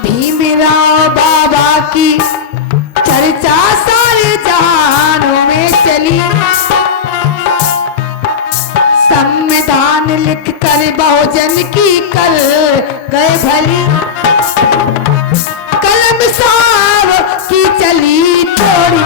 भीमराव बाबा की चर्चा सारे जहानों में चली। संविधान लिख कर बहुजन की कर गए भली। कलम साहब की चली थोड़ी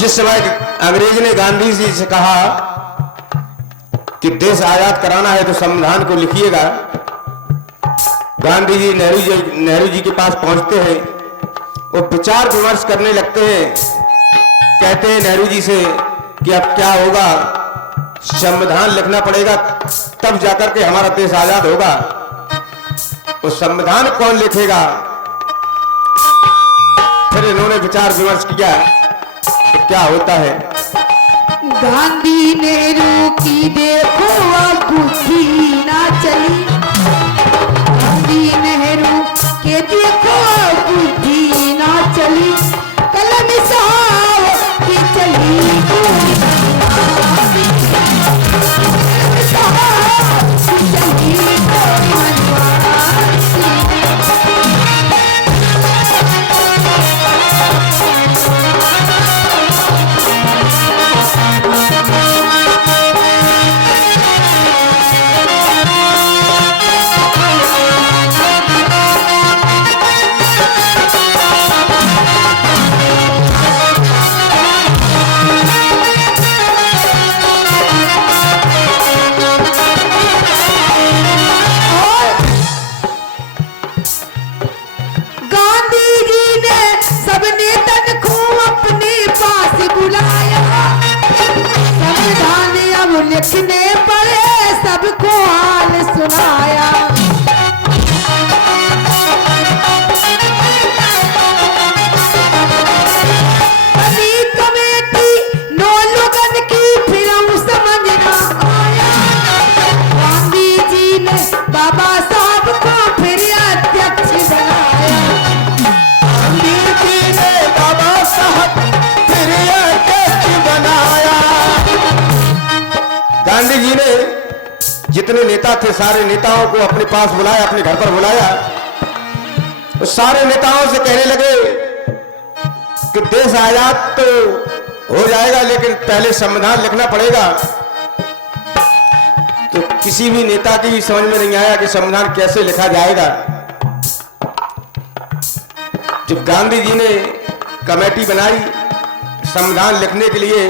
जिस समय अंग्रेज ने गांधी जी से कहा कि देश आजाद कराना है तो संविधान को लिखिएगा, गांधी जी नेहरू जी के पास पहुंचते हैं। वो विचार विमर्श करने लगते हैं। कहते हैं नेहरू जी से कि अब क्या होगा, संविधान लिखना पड़ेगा तब जाकर के हमारा देश आजाद होगा। वो संविधान कौन लिखेगा? फिर इन्होंने विचार विमर्श किया तो क्या होता है। गांधी नेहरू की देखो अब बुद्धि ना चली। गांधी नेहरू के देखो अब बुद्धि ना चली। कलम साहब की चली लिखने पड़े सबको हाल सुनाया। बनी कमेटी नौ लोगन की फिर हम समझ ना आया। गांधी जी ने बाबा साहब को फिर अध्यक्ष बनाया। गांधी जी ने बाबा साहब फिर अध्यक्ष बनाया। गांधी जी ने जितने नेता थे सारे नेताओं को अपने पास बुलाया, अपने घर पर बुलाया। तो सारे नेताओं से कहने लगे कि देश आजाद तो हो जाएगा लेकिन पहले संविधान लिखना पड़ेगा। तो किसी भी नेता की भी समझ में नहीं आया कि संविधान कैसे लिखा जाएगा। जब गांधी जी ने कमेटी बनाई संविधान लिखने के लिए,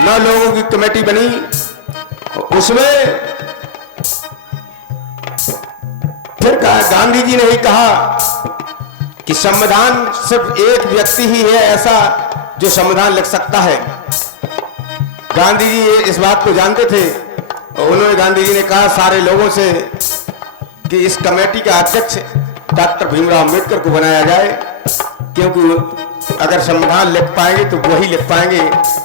9 लोगों की कमेटी बनी। उसमें फिर गांधी जी ने ही कहा कि संविधान सिर्फ एक व्यक्ति ही है ऐसा जो संविधान लिख सकता है। गांधी जी इस बात को जानते थे और उन्होंने गांधी जी ने कहा सारे लोगों से कि इस कमेटी का अध्यक्ष डॉक्टर भीमराव अंबेडकर को बनाया जाए, क्योंकि अगर संविधान लिख पाएंगे तो वही लिख पाएंगे,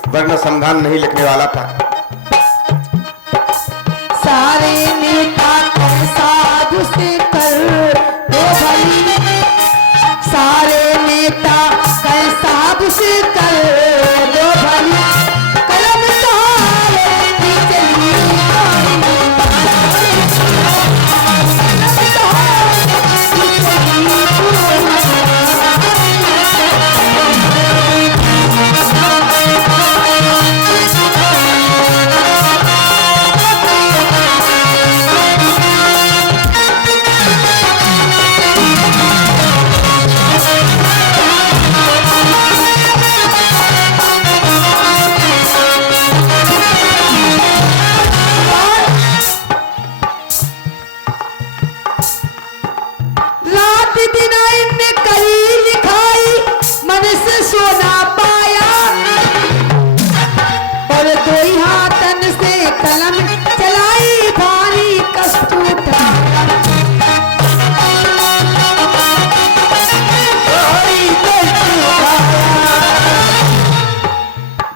वरना संविधान नहीं लिखने वाला था। सारे नेता कैसा दुष्कर दो भाई, सारे नेता कैसा दुष्कर दो भाई, कलम सहारे की चली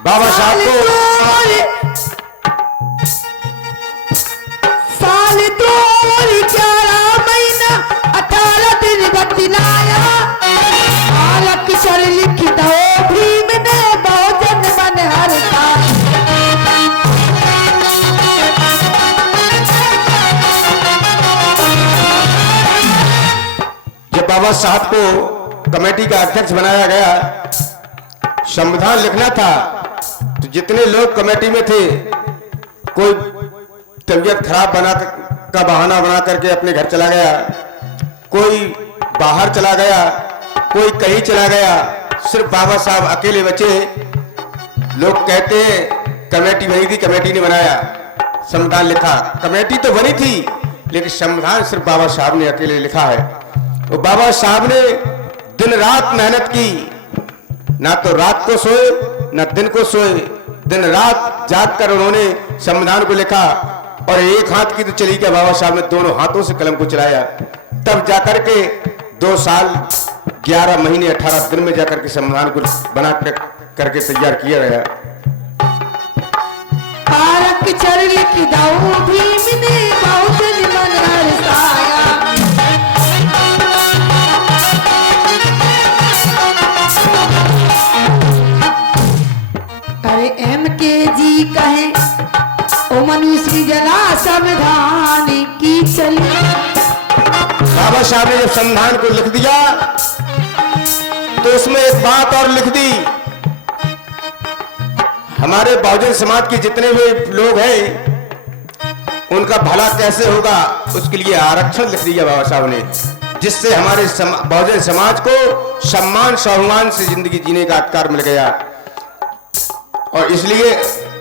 बाबा साहब को साल 11 महीना 18 दिन बतलाया, हालक चल लिख दो भीम ने बहुजन मन हरता। जब बाबा साहब को कमेटी का अध्यक्ष बनाया गया, संविधान लिखना था, तो जितने लोग कमेटी में थे, कोई तबीयत खराब का बहाना बना करके अपने घर चला गया, कोई बाहर चला गया, कोई कहीं चला गया, सिर्फ बाबा साहब अकेले बचे। लोग कहते हैं कमेटी बनी थी, कमेटी ने बनाया, संविधान लिखा। कमेटी तो बनी थी, लेकिन संविधान सिर्फ बाबा साहब ने अकेले लिखा है। और बाबा साहब ने दिन रात मेहनत की, ना तो रात को सोए ना दिन को सोए, दिन रात जाग कर उन्होंने संविधान को लिखा। और एक हाथ की तो चली गया, बाबा साहब ने दोनों हाथों से कलम को चलाया, तब जाकर के 2 साल 11 महीने 18 दिन में जाकर के संविधान को बना करके तैयार किया गया। हालक चल लिख दो भीम ने बहुजन मन हरसाया। अरे MK जी कहे ओ मनुष्य जला संविधान की चली। बाबा साहब ने जब संविधान को लिख दिया तो उसमें एक बात और लिख दी, हमारे बहुजन समाज के जितने भी लोग हैं उनका भला कैसे होगा, उसके लिए आरक्षण लिख दिया बाबा साहब ने, जिससे हमारे बहुजन समाज को सम्मान स्वाभिमान से जिंदगी जीने का अधिकार मिल गया। और इसलिए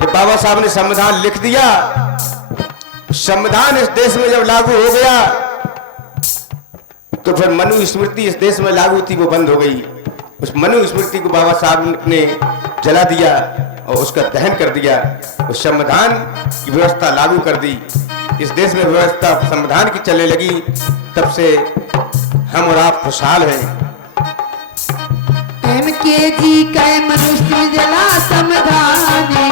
बाबा साहब ने संविधान लिख दिया। संविधान इस देश में जब लागू हो गया तो फिर मनु स्मृति इस देश में लागू थी, वो बंद हो गई। उस मनु स्मृति को बाबा साहब ने जला दिया और उसका दहन कर दिया। उस संविधान की व्यवस्था लागू कर दी, इस देश में व्यवस्था संविधान की चलने लगी। तब से हम और आप खुशहाल हैं। MK जी कहे मनुष्य जला संविधान